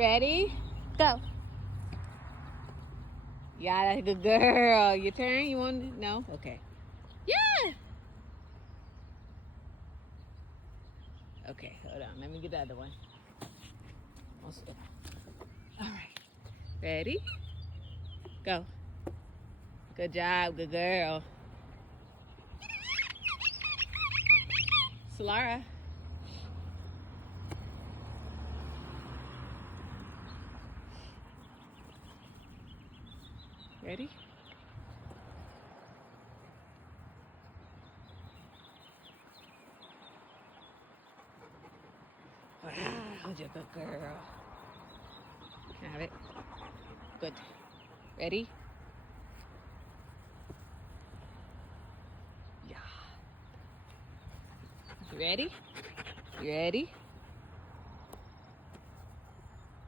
Ready? Go. Yeah, that's a good girl. Your turn. You want? No. Okay. Yeah. Okay. Hold on. Let me get the other one. All right. Ready? Go. Good job. Good girl. Solara. Ready? Wow, you're a good girl. Have it. Good. Ready? Yeah. You ready? You ready?